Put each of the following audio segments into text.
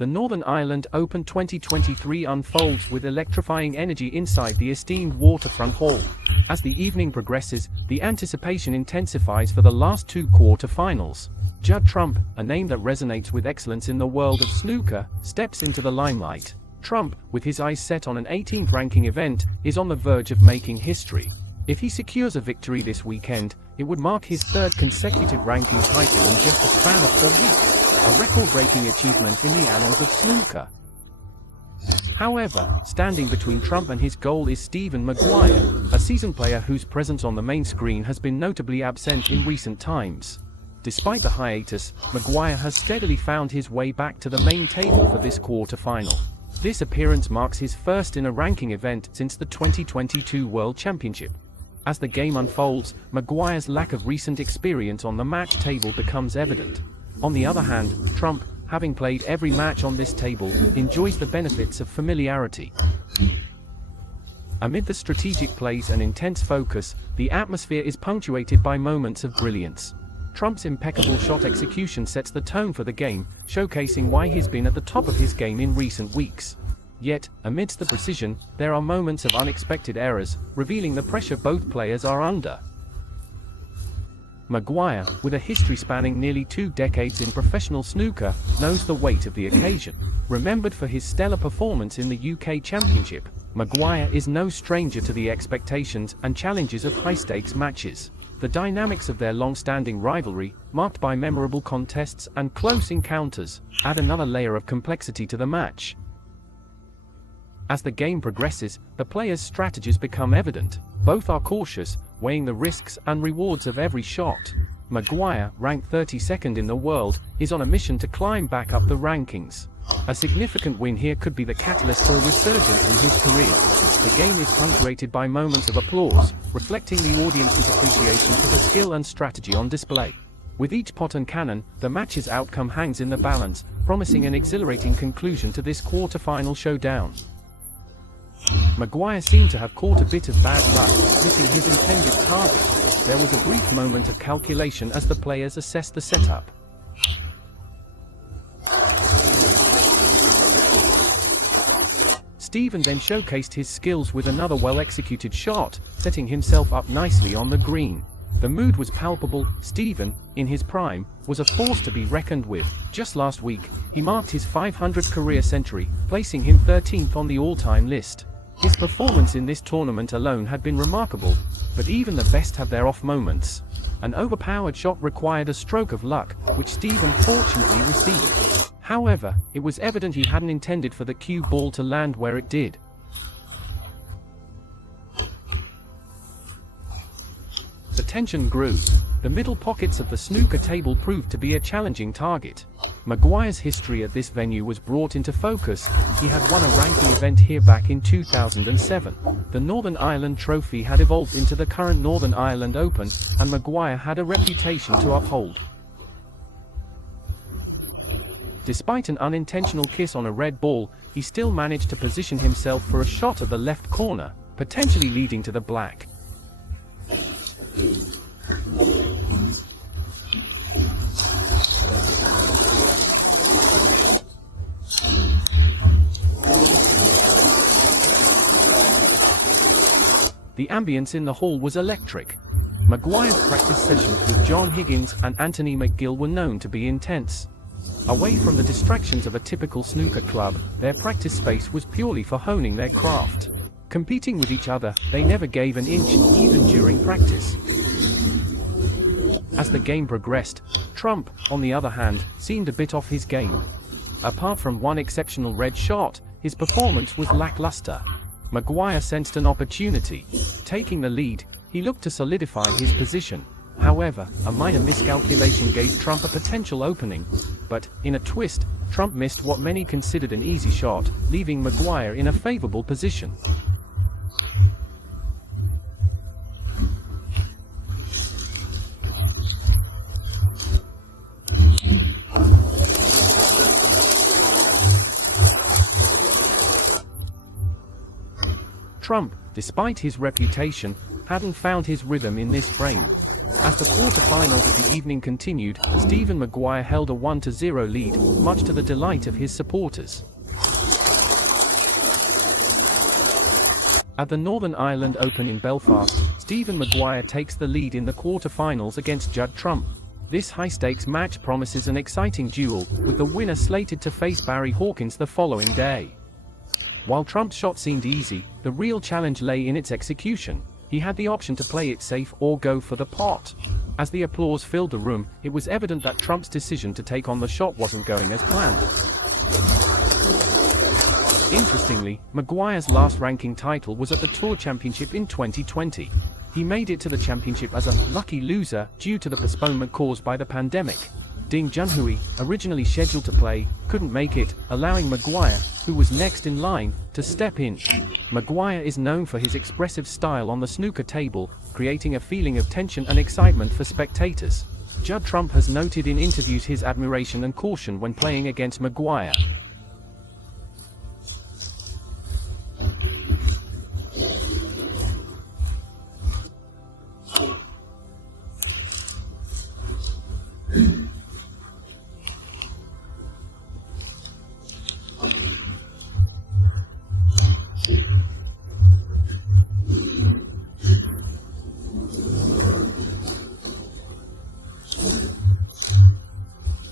The Northern Ireland Open 2023 unfolds with electrifying energy inside the esteemed Waterfront Hall. As the evening progresses, the anticipation intensifies for the last two quarter-finals. Judd, a name that resonates with excellence in the world of snooker, steps into the limelight. Trump, with his eyes set on an 18th ranking event, is on the verge of making history. If he secures a victory this weekend, it would mark his third consecutive ranking title in just a span of 4 weeks. A record-breaking achievement in the annals of snooker. However, standing between Trump and his goal is Stephen Maguire, a seasoned player whose presence on the main screen has been notably absent in recent times. Despite the hiatus, Maguire has steadily found his way back to the main table for this quarter-final. This appearance marks his first in a ranking event since the 2022 World Championship. As the game unfolds, Maguire's lack of recent experience on the match table becomes evident. On the other hand, Trump, having played every match on this table, enjoys the benefits of familiarity. Amid the strategic plays and intense focus, the atmosphere is punctuated by moments of brilliance. Trump's impeccable shot execution sets the tone for the game, showcasing why he's been at the top of his game in recent weeks. Yet, amidst the precision, there are moments of unexpected errors, revealing the pressure both players are under. Maguire, with a history spanning nearly 2 decades in professional snooker, knows the weight of the occasion. Remembered for his stellar performance in the UK Championship, Maguire is no stranger to the expectations and challenges of high-stakes matches. The dynamics of their long-standing rivalry, marked by memorable contests and close encounters, add another layer of complexity to the match. As the game progresses, the players' strategies become evident. Both are cautious, weighing the risks and rewards of every shot. Maguire, ranked 32nd in the world, is on a mission to climb back up the rankings. A significant win here could be the catalyst for a resurgence in his career. The game is punctuated by moments of applause, reflecting the audience's appreciation for the skill and strategy on display. With each pot and cannon, the match's outcome hangs in the balance, promising an exhilarating conclusion to this quarter-final showdown. Maguire seemed to have caught a bit of bad luck, missing his intended target. There was a brief moment of calculation as the players assessed the setup. Stephen then showcased his skills with another well-executed shot, setting himself up nicely on the green. The mood was palpable. Stephen, in his prime, was a force to be reckoned with. Just last week, he marked his 500th career century, placing him 13th on the all-time list. His performance in this tournament alone had been remarkable, but even the best have their off moments. An overpowered shot required a stroke of luck, which Stephen fortunately received. However, it was evident he hadn't intended for the cue ball to land where it did. The tension grew. The middle pockets of the snooker table proved to be a challenging target. Maguire's history at this venue was brought into focus. He had won a ranking event here back in 2007. The Northern Ireland Trophy had evolved into the current Northern Ireland Open, and Maguire had a reputation to uphold. Despite an unintentional kiss on a red ball, he still managed to position himself for a shot at the left corner, potentially leading to the black. The ambience in the hall was electric. Maguire's practice sessions with John Higgins and Anthony McGill were known to be intense. Away from the distractions of a typical snooker club, their practice space was purely for honing their craft. Competing with each other, they never gave an inch, even during practice. As the game progressed, Trump, on the other hand, seemed a bit off his game. Apart from one exceptional red shot, his performance was lackluster. Maguire sensed an opportunity. Taking the lead, he looked to solidify his position. However, a minor miscalculation gave Trump a potential opening. But, in a twist, Trump missed what many considered an easy shot, leaving Maguire in a favorable position. Trump, despite his reputation, hadn't found his rhythm in this frame. As the quarterfinals of the evening continued, Stephen Maguire held a 1-0 lead, much to the delight of his supporters. At the Northern Ireland Open in Belfast, Stephen Maguire takes the lead in the quarterfinals against Judd Trump. This high-stakes match promises an exciting duel, with the winner slated to face Barry Hawkins the following day. While Trump's shot seemed easy, the real challenge lay in its execution. He had the option to play it safe or go for the pot. As the applause filled the room, it was evident that Trump's decision to take on the shot wasn't going as planned. Interestingly, Maguire's last ranking title was at the Tour Championship in 2020. He made it to the championship as a lucky loser due to the postponement caused by the pandemic. Ding Junhui, originally scheduled to play, couldn't make it, allowing Maguire, who was next in line, to step in. Maguire is known for his expressive style on the snooker table, creating a feeling of tension and excitement for spectators. Judd Trump has noted in interviews his admiration and caution when playing against Maguire.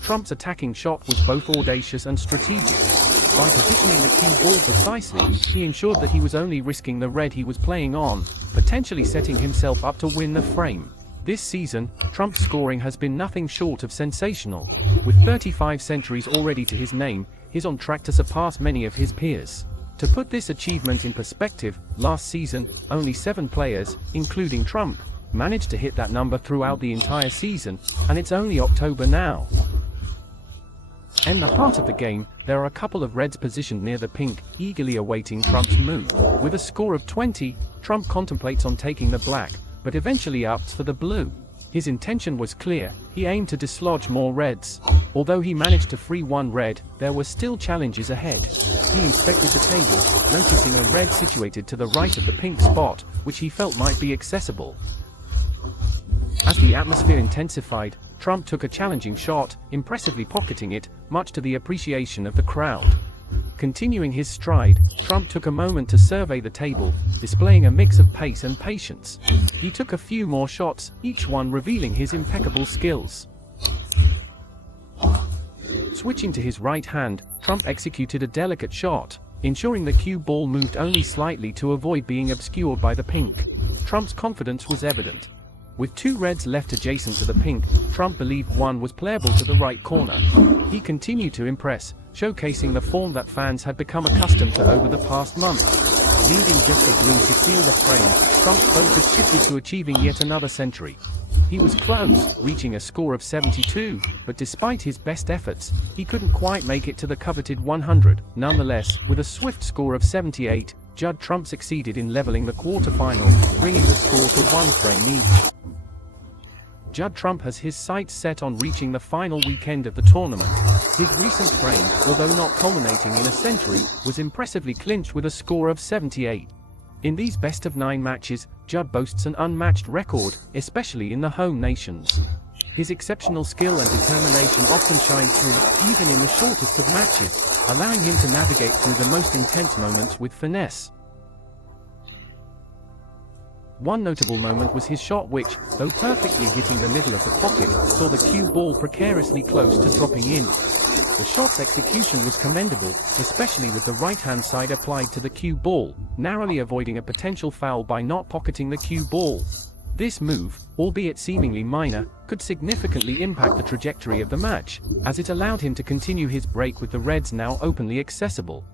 Trump's attacking shot was both audacious and strategic. By positioning the cue ball precisely, he ensured that he was only risking the red he was playing on, potentially setting himself up to win the frame. This season, Trump's scoring has been nothing short of sensational. With 35 centuries already to his name, he's on track to surpass many of his peers. To put this achievement in perspective, last season, only 7 players, including Trump, managed to hit that number throughout the entire season, and it's only October now. In the heart of the game, there are a couple of reds positioned near the pink, eagerly awaiting Trump's move. With a score of 20, Trump contemplates on taking the black, but eventually opts for the blue. His intention was clear, he aimed to dislodge more reds. Although he managed to free one red, there were still challenges ahead. He inspected the table, noticing a red situated to the right of the pink spot, which he felt might be accessible. As the atmosphere intensified, Trump took a challenging shot, impressively pocketing it, much to the appreciation of the crowd. Continuing his stride, Trump took a moment to survey the table, displaying a mix of pace and patience. He took a few more shots, each one revealing his impeccable skills. Switching to his right hand, Trump executed a delicate shot, ensuring the cue ball moved only slightly to avoid being obscured by the pink. Trump's confidence was evident. With 2 reds left adjacent to the pink, Trump believed one was playable to the right corner. He continued to impress, showcasing the form that fans had become accustomed to over the past month. Needing just the blue to seal the frame, Trump's focus shifted to achieving yet another century. He was close, reaching a score of 72, but despite his best efforts, he couldn't quite make it to the coveted 100. Nonetheless, with a swift score of 78, Judd Trump succeeded in leveling the quarterfinals, bringing the score to 1 frame each. Judd Trump has his sights set on reaching the final weekend of the tournament. His recent frame, although not culminating in a century, was impressively clinched with a score of 78. In these best-of-9 matches, Judd boasts an unmatched record, especially in the home nations. His exceptional skill and determination often shine through, even in the shortest of matches, allowing him to navigate through the most intense moments with finesse. One notable moment was his shot which, though perfectly hitting the middle of the pocket, saw the cue ball precariously close to dropping in. The shot's execution was commendable, especially with the right-hand side applied to the cue ball, narrowly avoiding a potential foul by not pocketing the cue ball. This move, albeit seemingly minor, could significantly impact the trajectory of the match, as it allowed him to continue his break with the reds now openly accessible.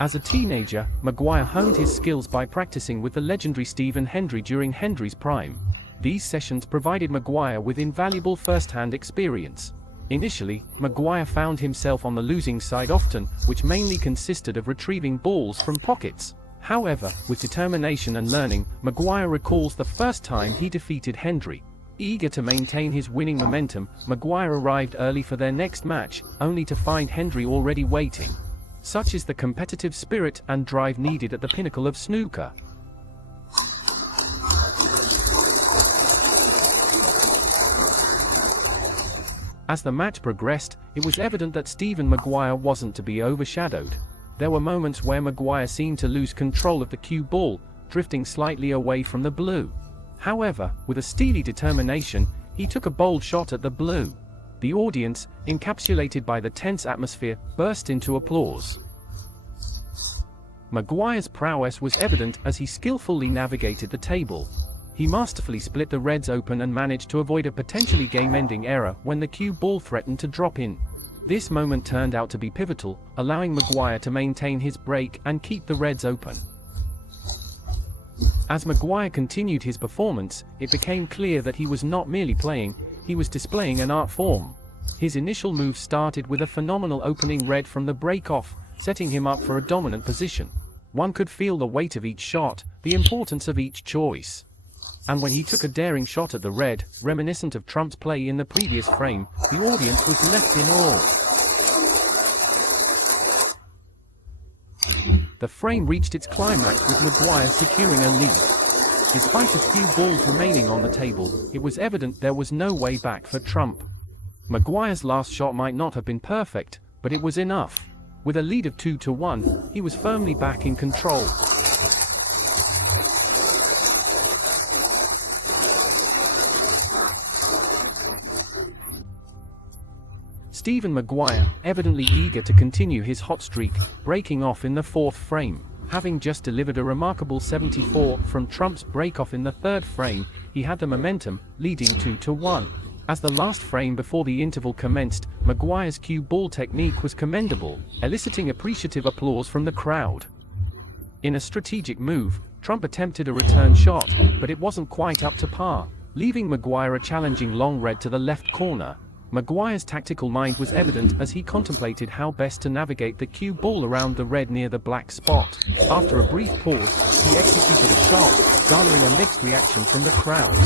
As a teenager, Maguire honed his skills by practicing with the legendary Stephen Hendry during Hendry's prime. These sessions provided Maguire with invaluable first-hand experience. Initially, Maguire found himself on the losing side often, which mainly consisted of retrieving balls from pockets. However, with determination and learning, Maguire recalls the first time he defeated Hendry. Eager to maintain his winning momentum, Maguire arrived early for their next match, only to find Hendry already waiting. Such is the competitive spirit and drive needed at the pinnacle of snooker. As the match progressed, it was evident that Stephen Maguire wasn't to be overshadowed. There were moments where Maguire seemed to lose control of the cue ball, drifting slightly away from the blue. However, with a steely determination, he took a bold shot at the blue. The audience, encapsulated by the tense atmosphere, burst into applause. Maguire's prowess was evident as he skillfully navigated the table. He masterfully split the reds open and managed to avoid a potentially game-ending error when the cue ball threatened to drop in. This moment turned out to be pivotal, allowing Maguire to maintain his break and keep the reds open. As Maguire continued his performance, it became clear that he was not merely playing, he was displaying an art form. His initial move started with a phenomenal opening red from the break-off, setting him up for a dominant position. One could feel the weight of each shot, the importance of each choice. And when he took a daring shot at the red, reminiscent of Trump's play in the previous frame, the audience was left in awe. The frame reached its climax with Maguire securing a lead. Despite a few balls remaining on the table, it was evident there was no way back for Trump. Maguire's last shot might not have been perfect, but it was enough. With a lead of 2-1, he was firmly back in control. Stephen Maguire, evidently eager to continue his hot streak, breaking off in the fourth frame. Having just delivered a remarkable 74 from Trump's break-off in the third frame, he had the momentum, leading 2-1. As the last frame before the interval commenced, Maguire's cue ball technique was commendable, eliciting appreciative applause from the crowd. In a strategic move, Trump attempted a return shot, but it wasn't quite up to par, leaving Maguire a challenging long red to the left corner. Maguire's tactical mind was evident as he contemplated how best to navigate the cue ball around the red near the black spot. After a brief pause, he executed a shot, garnering a mixed reaction from the crowd.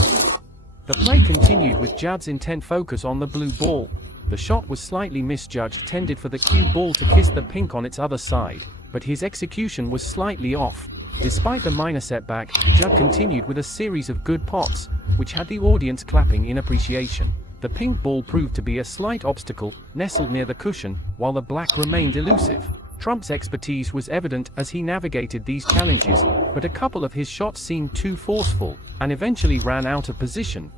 The play continued with Judd's intent focus on the blue ball. The shot was slightly misjudged, tended for the cue ball to kiss the pink on its other side, but his execution was slightly off. Despite the minor setback, Judd continued with a series of good pots, which had the audience clapping in appreciation. The pink ball proved to be a slight obstacle, nestled near the cushion, while the black remained elusive. Trump's expertise was evident as he navigated these challenges, but a couple of his shots seemed too forceful, and eventually ran out of position.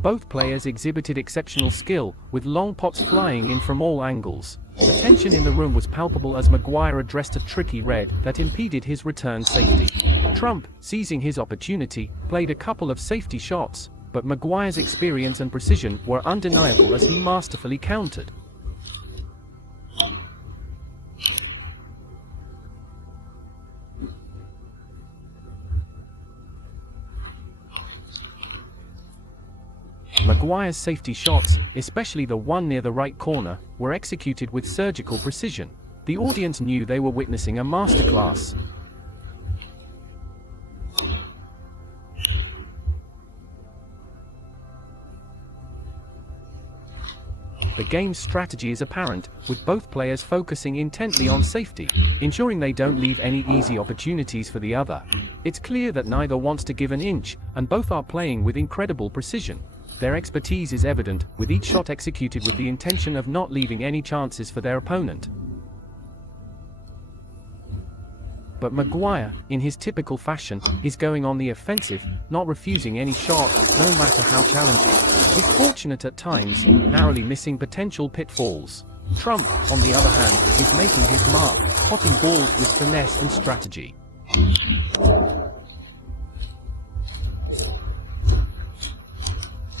Both players exhibited exceptional skill, with long pots flying in from all angles. The tension in the room was palpable as Maguire addressed a tricky red that impeded his return safety. Trump, seizing his opportunity, played a couple of safety shots, but Maguire's experience and precision were undeniable as he masterfully countered. Maguire's safety shots, especially the one near the right corner, were executed with surgical precision. The audience knew they were witnessing a masterclass. The game's strategy is apparent, with both players focusing intently on safety, ensuring they don't leave any easy opportunities for the other. It's clear that neither wants to give an inch, and both are playing with incredible precision. Their expertise is evident, with each shot executed with the intention of not leaving any chances for their opponent. But Maguire, in his typical fashion, is going on the offensive, not refusing any shot, no matter how challenging. He's fortunate at times, narrowly missing potential pitfalls. Trump, on the other hand, is making his mark, potting balls with finesse and strategy.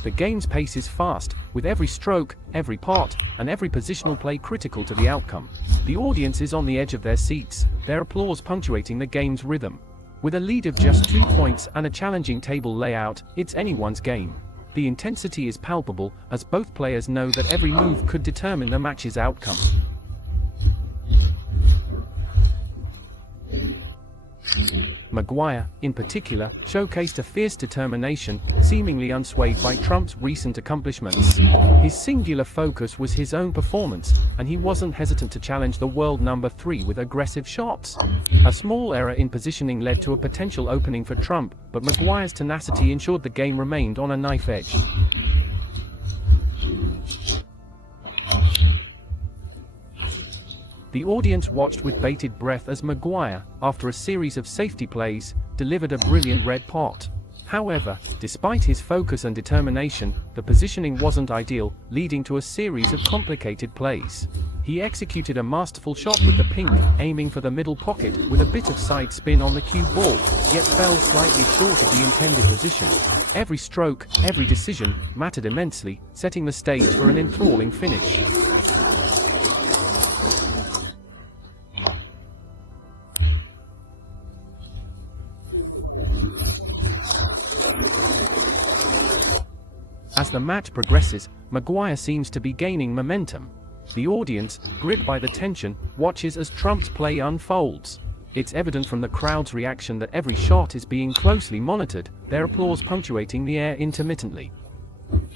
The game's pace is fast, with every stroke, every pot, and every positional play critical to the outcome. The audience is on the edge of their seats, their applause punctuating the game's rhythm. With a lead of just 2 points and a challenging table layout, it's anyone's game. The intensity is palpable, as both players know that every move could determine the match's outcome. Maguire, in particular, showcased a fierce determination, seemingly unswayed by Trump's recent accomplishments. His singular focus was his own performance, and he wasn't hesitant to challenge the world number 3 with aggressive shots. A small error in positioning led to a potential opening for Trump, but Maguire's tenacity ensured the game remained on a knife edge. The audience watched with bated breath as Maguire, after a series of safety plays, delivered a brilliant red pot. However, despite his focus and determination, the positioning wasn't ideal, leading to a series of complicated plays. He executed a masterful shot with the pink, aiming for the middle pocket with a bit of side spin on the cue ball, yet fell slightly short of the intended position. Every stroke, every decision, mattered immensely, setting the stage for an enthralling finish. As the match progresses, Maguire seems to be gaining momentum. The audience, gripped by the tension, watches as Trump's play unfolds. It's evident from the crowd's reaction that every shot is being closely monitored, their applause punctuating the air intermittently.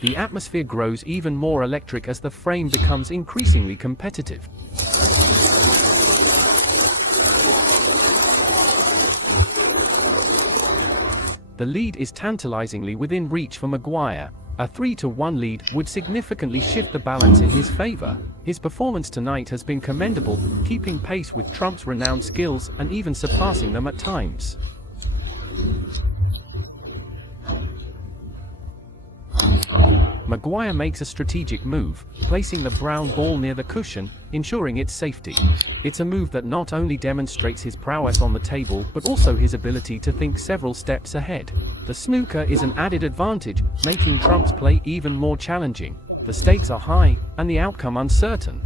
The atmosphere grows even more electric as the frame becomes increasingly competitive. The lead is tantalizingly within reach for Maguire. A 3-1 lead would significantly shift the balance in his favor. His performance tonight has been commendable, keeping pace with Trump's renowned skills and even surpassing them at times. Maguire makes a strategic move, placing the brown ball near the cushion, ensuring its safety. It's a move that not only demonstrates his prowess on the table but also his ability to think several steps ahead. The snooker is an added advantage, making Trump's play even more challenging. The stakes are high, and the outcome uncertain.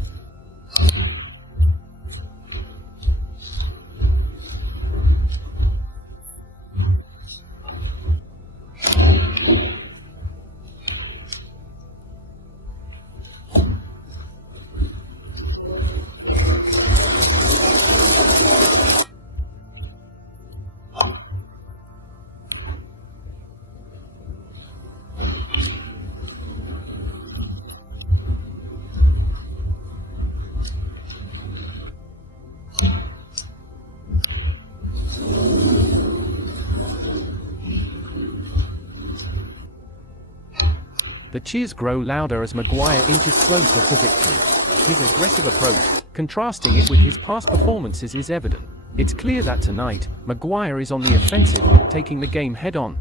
The cheers grow louder as Maguire inches closer to victory. His aggressive approach, contrasting it with his past performances, is evident. It's clear that tonight, Maguire is on the offensive, taking the game head-on.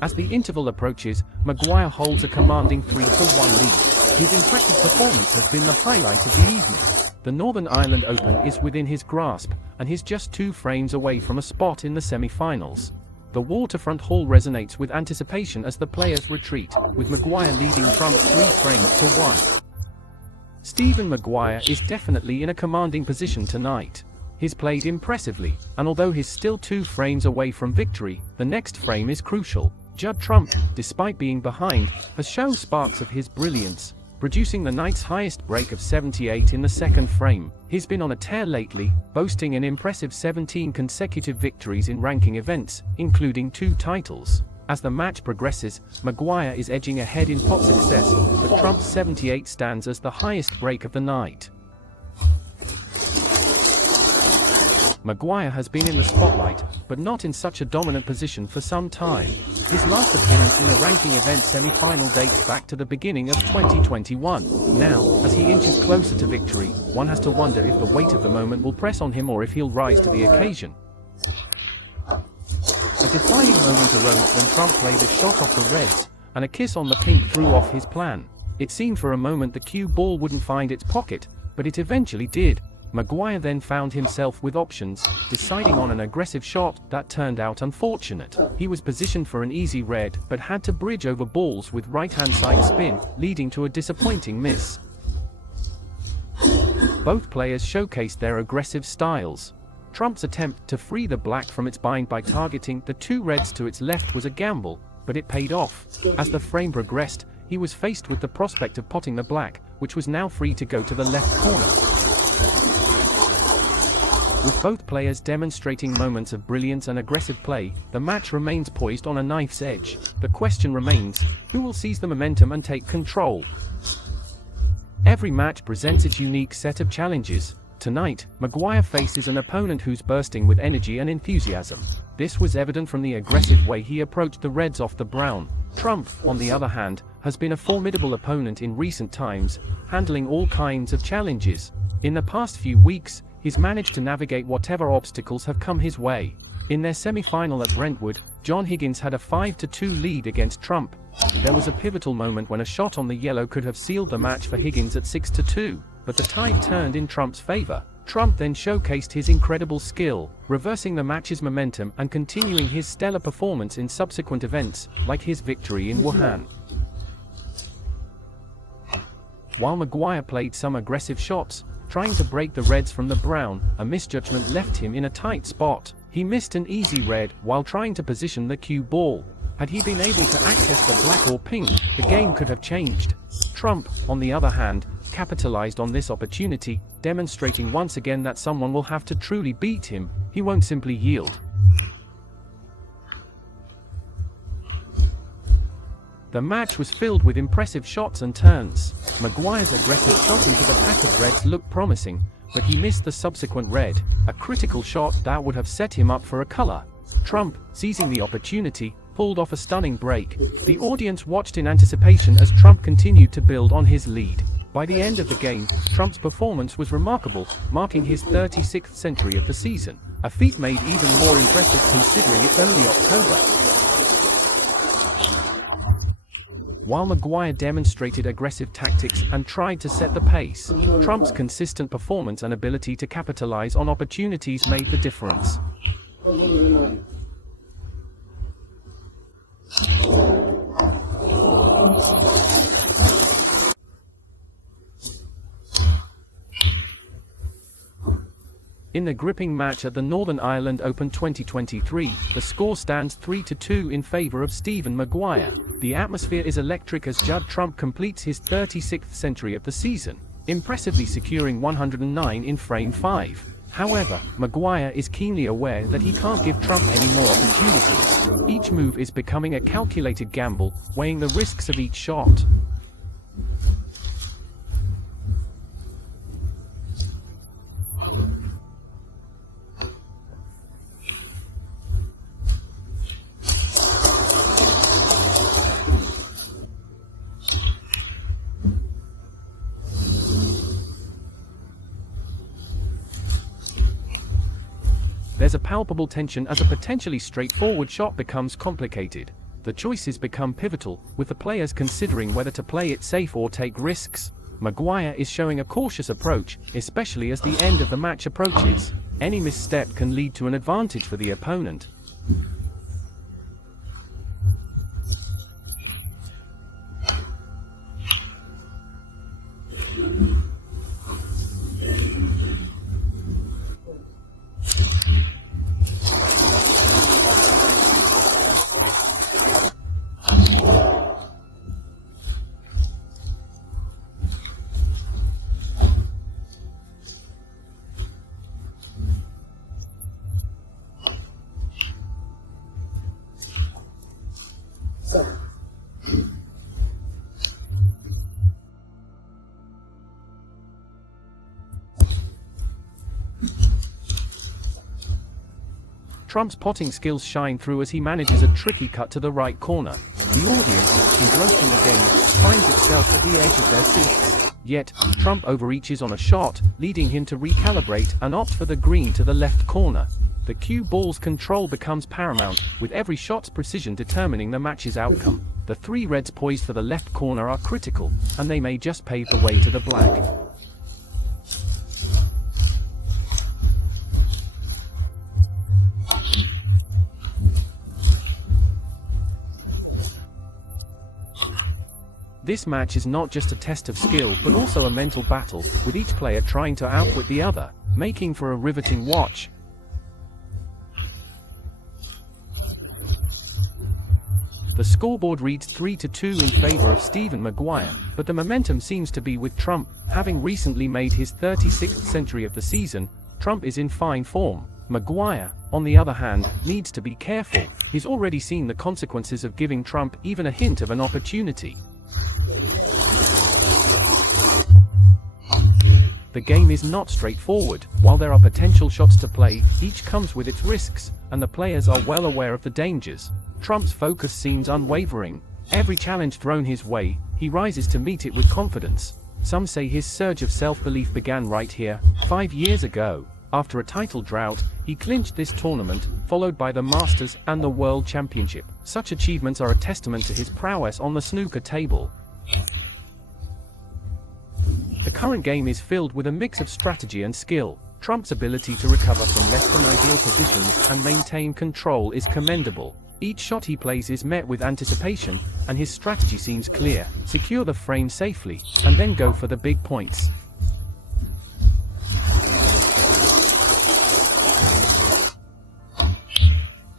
As the interval approaches, Maguire holds a commanding 3-1 lead. His impressive performance has been the highlight of the evening. The Northern Ireland Open is within his grasp, and he's just 2 frames away from a spot in the semi-finals. The waterfront hall resonates with anticipation as the players retreat, with Maguire leading Trump 3 frames to 1. Stephen Maguire is definitely in a commanding position tonight. He's played impressively, and although he's still 2 frames away from victory, the next frame is crucial. Judd Trump, despite being behind, has shown sparks of his brilliance, producing the night's highest break of 78 in the second frame. He's been on a tear lately, boasting an impressive 17 consecutive victories in ranking events, including 2 titles. As the match progresses, Maguire is edging ahead in pot success, but Trump's 78 stands as the highest break of the night. Maguire has been in the spotlight, but not in such a dominant position for some time. His last appearance in a ranking event semi-final dates back to the beginning of 2021. Now, as he inches closer to victory, one has to wonder if the weight of the moment will press on him or if he'll rise to the occasion. A defining moment arose when Trump played a shot off the reds, and a kiss on the pink threw off his plan. It seemed for a moment the cue ball wouldn't find its pocket, but it eventually did. Maguire then found himself with options, deciding on an aggressive shot that turned out unfortunate. He was positioned for an easy red, but had to bridge over balls with right-hand side spin, leading to a disappointing miss. Both players showcased their aggressive styles. Trump's attempt to free the black from its bind by targeting the two reds to its left was a gamble, but it paid off. As the frame progressed, he was faced with the prospect of potting the black, which was now free to go to the left corner. With both players demonstrating moments of brilliance and aggressive play, the match remains poised on a knife's edge. The question remains, who will seize the momentum and take control? Every match presents its unique set of challenges. Tonight, Maguire faces an opponent who's bursting with energy and enthusiasm. This was evident from the aggressive way he approached the reds off the brown. Trump, on the other hand, has been a formidable opponent in recent times, handling all kinds of challenges. In the past few weeks, he's managed to navigate whatever obstacles have come his way. In their semi-final at Brentwood, John Higgins had a 5-2 lead against Trump. There was a pivotal moment when a shot on the yellow could have sealed the match for Higgins at 6-2, but the tide turned in Trump's favor. Trump then showcased his incredible skill, reversing the match's momentum and continuing his stellar performance in subsequent events, like his victory in Wuhan. While Maguire played some aggressive shots, trying to break the reds from the brown, a misjudgment left him in a tight spot. He missed an easy red while trying to position the cue ball. Had he been able to access the black or pink, the game could have changed. Trump, on the other hand, capitalized on this opportunity, demonstrating once again that someone will have to truly beat him. He won't simply yield. The match was filled with impressive shots and turns. Maguire's aggressive shot into the pack of reds looked promising, but he missed the subsequent red, a critical shot that would have set him up for a color. Trump, seizing the opportunity, pulled off a stunning break. The audience watched in anticipation as Trump continued to build on his lead. By the end of the game, Trump's performance was remarkable, marking his 36th century of the season, a feat made even more impressive considering it's only October. While Maguire demonstrated aggressive tactics and tried to set the pace, Trump's consistent performance and ability to capitalize on opportunities made the difference. In the gripping match at the Northern Ireland Open 2023, the score stands 3-2 in favor of Stephen Maguire. The atmosphere is electric as Judd Trump completes his 36th century of the season, impressively securing 109 in frame 5. However, Maguire is keenly aware that he can't give Trump any more opportunities. Each move is becoming a calculated gamble, weighing the risks of each shot. There's a palpable tension as a potentially straightforward shot becomes complicated. The choices become pivotal, with the players considering whether to play it safe or take risks. Maguire is showing a cautious approach, especially as the end of the match approaches. Any misstep can lead to an advantage for the opponent. Trump's potting skills shine through as he manages a tricky cut to the right corner. The audience, engrossed in the game, finds itself at the edge of their seats. Yet, Trump overreaches on a shot, leading him to recalibrate and opt for the green to the left corner. The cue ball's control becomes paramount, with every shot's precision determining the match's outcome. The three reds poised for the left corner are critical, and they may just pave the way to the black. This match is not just a test of skill but also a mental battle, with each player trying to outwit the other, making for a riveting watch. The scoreboard reads 3-2 in favor of Stephen Maguire, but the momentum seems to be with Trump. Having recently made his 36th century of the season, Trump is in fine form. Maguire, on the other hand, needs to be careful. He's already seen the consequences of giving Trump even a hint of an opportunity. The game is not straightforward. While there are potential shots to play, each comes with its risks, and the players are well aware of the dangers. Trump's focus seems unwavering. Every challenge thrown his way, he rises to meet it with confidence. Some say his surge of self-belief began right here, 5 years ago. After a title drought, he clinched this tournament, followed by the Masters and the World Championship. Such achievements are a testament to his prowess on the snooker table. The current game is filled with a mix of strategy and skill. Trump's ability to recover from less than ideal positions and maintain control is commendable. Each shot he plays is met with anticipation, and his strategy seems clear: secure the frame safely, and then go for the big points.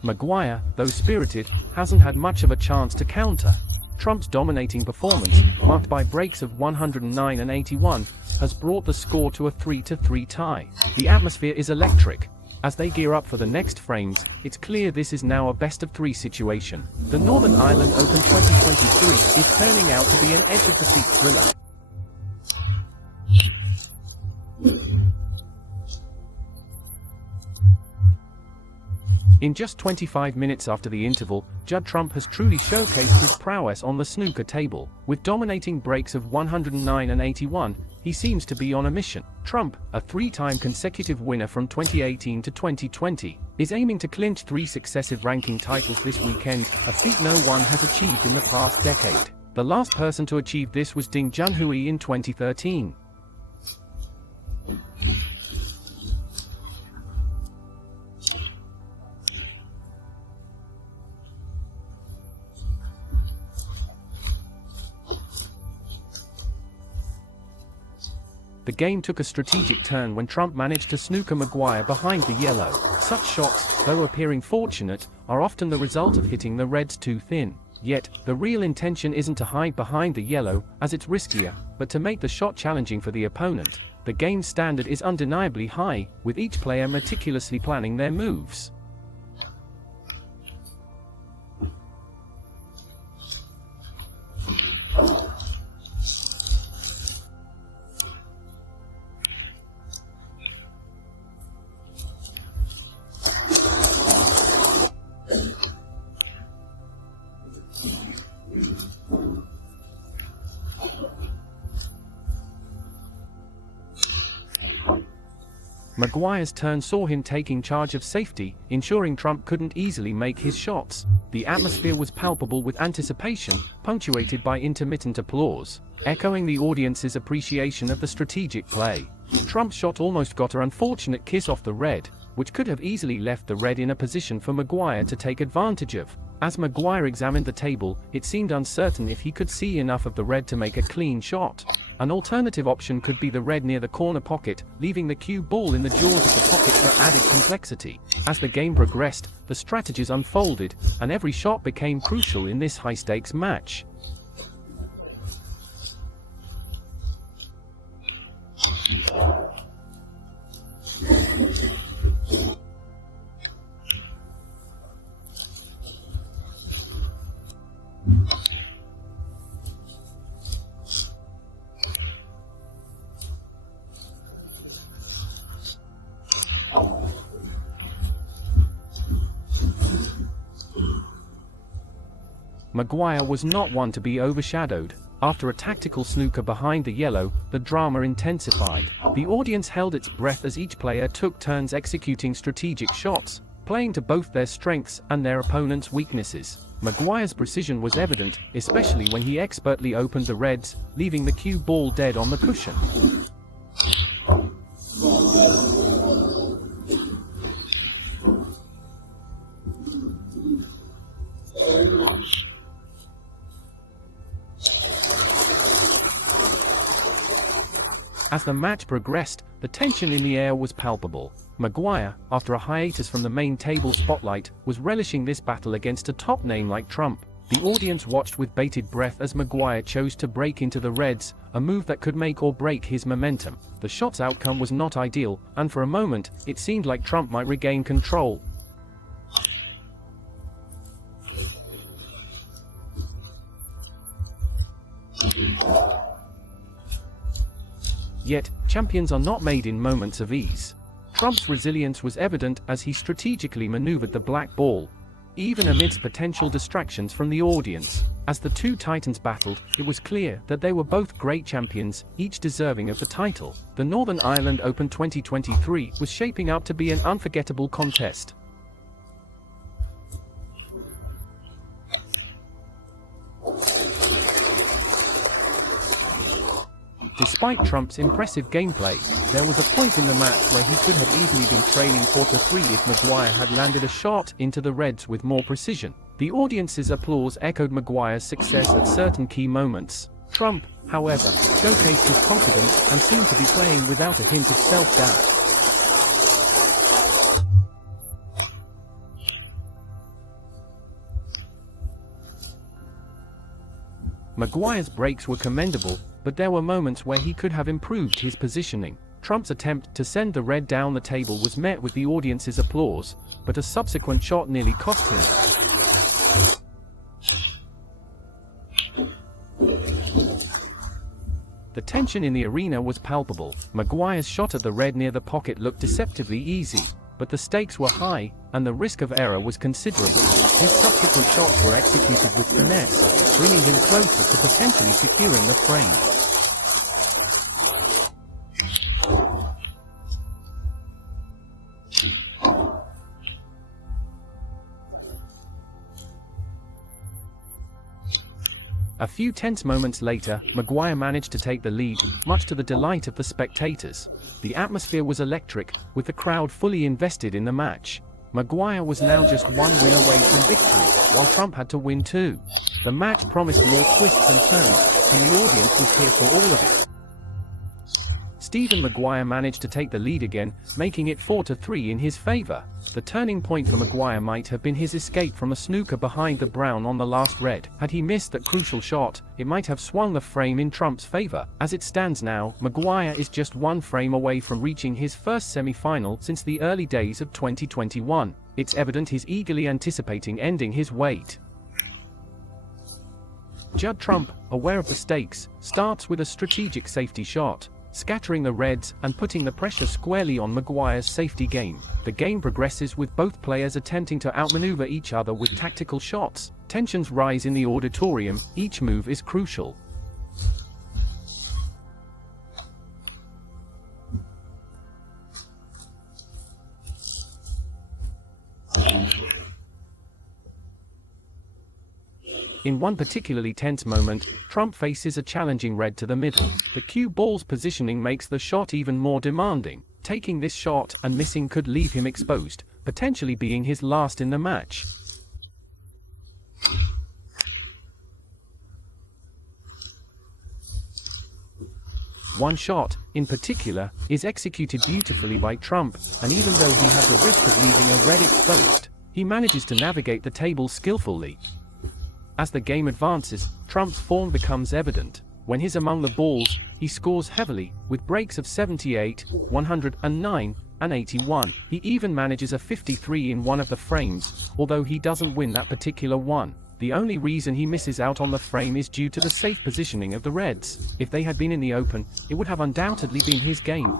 Maguire, though spirited, hasn't had much of a chance to counter. Trump's dominating performance, marked by breaks of 109 and 81, has brought the score to a 3-3 tie. The atmosphere is electric. As they gear up for the next frames, it's clear this is now a best-of-3 situation. The Northern Ireland Open 2023 is turning out to be an edge-of-the-seat thriller. In just 25 minutes after the interval, Judd Trump has truly showcased his prowess on the snooker table. With dominating breaks of 109 and 81, he seems to be on a mission. Trump, a 3-time consecutive winner from 2018 to 2020, is aiming to clinch 3 successive ranking titles this weekend, a feat no one has achieved in the past decade. The last person to achieve this was Ding Junhui in 2013. The game took a strategic turn when Trump managed to snooker Maguire behind the yellow. Such shots, though appearing fortunate, are often the result of hitting the reds too thin. Yet, the real intention isn't to hide behind the yellow, as it's riskier, but to make the shot challenging for the opponent. The game's standard is undeniably high, with each player meticulously planning their moves. Maguire's turn saw him taking charge of safety, ensuring Trump couldn't easily make his shots. The atmosphere was palpable with anticipation, punctuated by intermittent applause, echoing the audience's appreciation of the strategic play. Trump's shot almost got an unfortunate kiss off the red, which could have easily left the red in a position for Maguire to take advantage of. As Maguire examined the table, it seemed uncertain if he could see enough of the red to make a clean shot. An alternative option could be the red near the corner pocket, leaving the cue ball in the jaws of the pocket for added complexity. As the game progressed, the strategies unfolded, and every shot became crucial in this high-stakes match. Maguire was not one to be overshadowed. After a tactical snooker behind the yellow, the drama intensified. The audience held its breath as each player took turns executing strategic shots, playing to both their strengths and their opponent's weaknesses. Maguire's precision was evident, especially when he expertly opened the reds, leaving the cue ball dead on the cushion. As the match progressed, the tension in the air was palpable. Maguire, after a hiatus from the main table spotlight, was relishing this battle against a top name like Trump. The audience watched with bated breath as Maguire chose to break into the reds, a move that could make or break his momentum. The shot's outcome was not ideal, and for a moment, it seemed like Trump might regain control. Yet, champions are not made in moments of ease. Trump's resilience was evident as he strategically maneuvered the black ball, even amidst potential distractions from the audience. As the two titans battled, it was clear that they were both great champions, each deserving of the title. The Northern Ireland Open 2023 was shaping up to be an unforgettable contest. Despite Trump's impressive gameplay, there was a point in the match where he could have easily been trailing 4-3 if Maguire had landed a shot into the reds with more precision. The audience's applause echoed Maguire's success at certain key moments. Trump, however, showcased his confidence and seemed to be playing without a hint of self-doubt. Maguire's breaks were commendable, but there were moments where he could have improved his positioning. Trump's attempt to send the red down the table was met with the audience's applause, but a subsequent shot nearly cost him. The tension in the arena was palpable. Maguire's shot at the red near the pocket looked deceptively easy, but the stakes were high, and the risk of error was considerable. His subsequent shots were executed with finesse, bringing him closer to potentially securing the frame. A few tense moments later, Maguire managed to take the lead, much to the delight of the spectators. The atmosphere was electric, with the crowd fully invested in the match. Maguire was now just one win away from victory, while Trump had to win two. The match promised more twists and turns, and the audience was here for all of it. Stephen Maguire managed to take the lead again, making it 4-3 in his favor. The turning point for Maguire might have been his escape from a snooker behind the brown on the last red. Had he missed that crucial shot, it might have swung the frame in Trump's favor. As it stands now, Maguire is just one frame away from reaching his first semi-final since the early days of 2021. It's evident he's eagerly anticipating ending his wait. Judd Trump, aware of the stakes, starts with a strategic safety shot, scattering the reds and putting the pressure squarely on Maguire's safety game. The game progresses with both players attempting to outmaneuver each other with tactical shots. Tensions rise in the auditorium, each move is crucial. In one particularly tense moment, Trump faces a challenging red to the middle. The cue ball's positioning makes the shot even more demanding. Taking this shot and missing could leave him exposed, potentially being his last in the match. One shot, in particular, is executed beautifully by Trump, and even though he had the risk of leaving a red exposed, he manages to navigate the table skillfully. As the game advances, Trump's form becomes evident. When he's among the balls, he scores heavily, with breaks of 78, 109, and 81. He even manages a 53 in one of the frames, although he doesn't win that particular one. The only reason he misses out on the frame is due to the safe positioning of the reds. If they had been in the open, it would have undoubtedly been his game.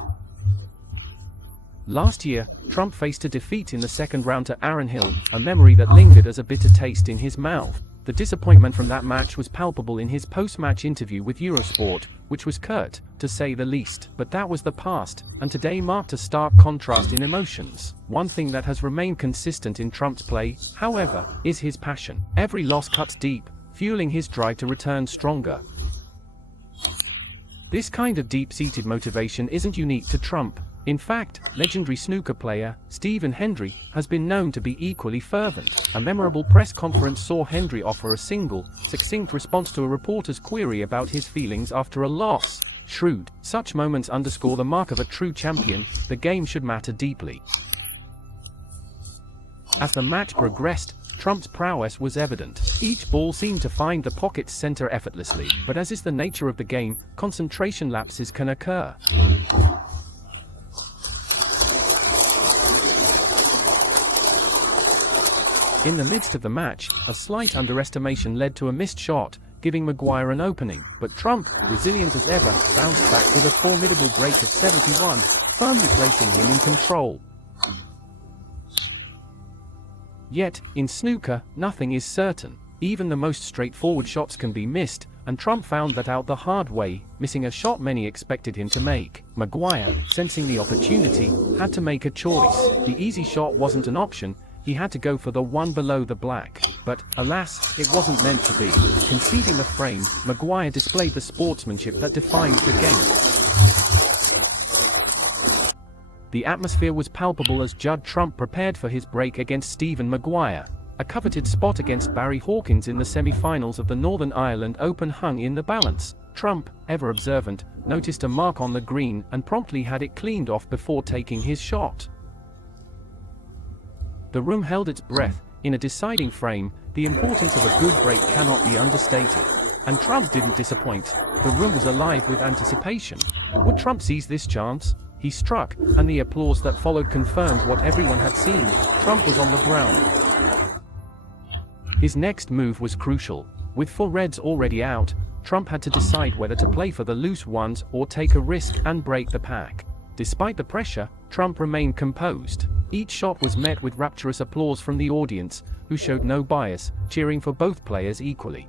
Last year, Trump faced a defeat in the second round to Aaron Hill, a memory that lingered as a bitter taste in his mouth. The disappointment from that match was palpable in his post-match interview with Eurosport, which was curt, to say the least. But that was the past, and today marked a stark contrast in emotions. One thing that has remained consistent in Trump's play, however, is his passion. Every loss cuts deep, fueling his drive to return stronger. This kind of deep-seated motivation isn't unique to Trump. In fact, legendary snooker player Stephen Hendry has been known to be equally fervent. A memorable press conference saw Hendry offer a single, succinct response to a reporter's query about his feelings after a loss, shrewd. Such moments underscore the mark of a true champion. The game should matter deeply. As the match progressed, Trump's prowess was evident. Each ball seemed to find the pocket's center effortlessly, but as is the nature of the game, concentration lapses can occur. In the midst of the match, a slight underestimation led to a missed shot, giving Maguire an opening, but Trump, resilient as ever, bounced back with a formidable break of 71, firmly placing him in control. Yet, in snooker, nothing is certain. Even the most straightforward shots can be missed, and Trump found that out the hard way, missing a shot many expected him to make. Maguire, sensing the opportunity, had to make a choice. The easy shot wasn't an option. He had to go for the one below the black. But, alas, it wasn't meant to be. Conceding the frame, Maguire displayed the sportsmanship that defines the game. The atmosphere was palpable as Judd Trump prepared for his break against Stephen Maguire. A coveted spot against Barry Hawkins in the semi-finals of the Northern Ireland Open hung in the balance. Trump, ever observant, noticed a mark on the green and promptly had it cleaned off before taking his shot. The room held its breath. In a deciding frame, the importance of a good break cannot be understated. And Trump didn't disappoint. The room was alive with anticipation. Would Trump seize this chance? He struck, and the applause that followed confirmed what everyone had seen. Trump was on the ground. His next move was crucial. With 4 reds already out, Trump had to decide whether to play for the loose ones or take a risk and break the pack. Despite the pressure, Trump remained composed. Each shot was met with rapturous applause from the audience, who showed no bias, cheering for both players equally.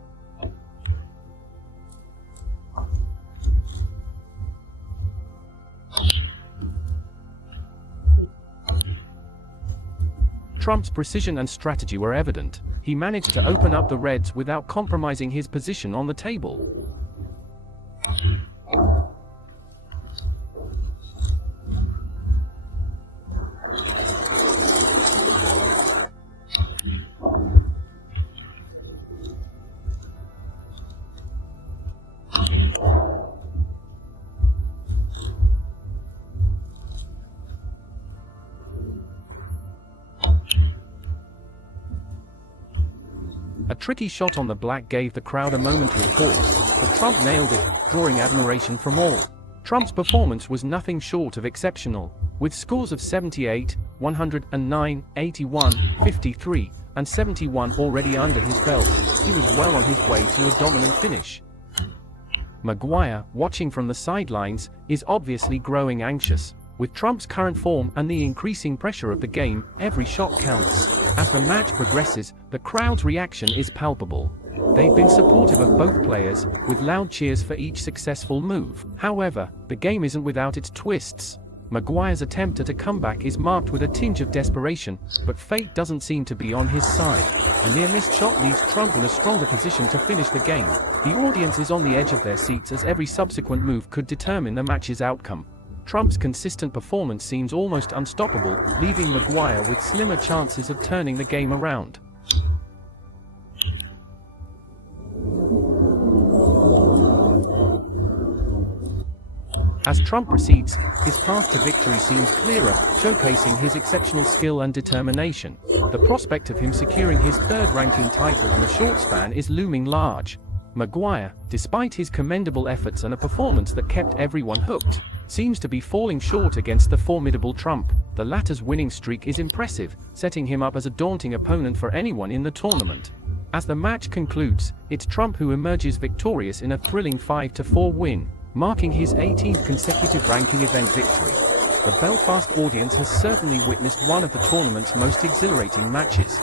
Trump's precision and strategy were evident. He managed to open up the reds without compromising his position on the table. A tricky shot on the black gave the crowd a momentary pause, but Trump nailed it, drawing admiration from all. Trump's performance was nothing short of exceptional. With scores of 78, 109, 81, 53, and 71 already under his belt, he was well on his way to a dominant finish. Maguire, watching from the sidelines, is obviously growing anxious. With Trump's current form and the increasing pressure of the game, every shot counts. As the match progresses, the crowd's reaction is palpable. They've been supportive of both players, with loud cheers for each successful move. However, the game isn't without its twists. Maguire's attempt at a comeback is marked with a tinge of desperation, but fate doesn't seem to be on his side. A near-missed shot leaves Trump in a stronger position to finish the game. The audience is on the edge of their seats as every subsequent move could determine the match's outcome. Trump's consistent performance seems almost unstoppable, leaving Maguire with slimmer chances of turning the game around. As Trump proceeds, his path to victory seems clearer, showcasing his exceptional skill and determination. The prospect of him securing his third-ranking title in a short span is looming large. Maguire, despite his commendable efforts and a performance that kept everyone hooked, seems to be falling short against the formidable Trump. The latter's winning streak is impressive, setting him up as a daunting opponent for anyone in the tournament. As the match concludes, it's Trump who emerges victorious in a thrilling 5-4 win, marking his 18th consecutive ranking event victory. The Belfast audience has certainly witnessed one of the tournament's most exhilarating matches.